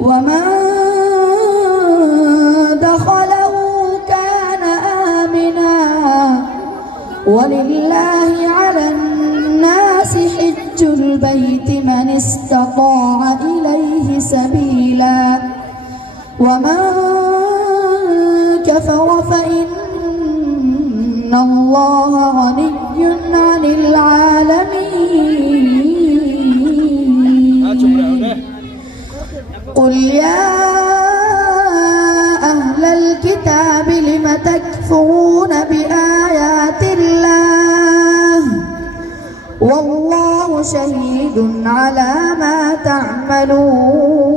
ومن دخله كان آمنا ولله على الناس حج البيت من استطاع إليه سبيلا ومن كفر فإن الله غني عن العالمين. قل يا أهل الكتاب لم تكفرون بآيات الله والله شهيد على ما تعملون.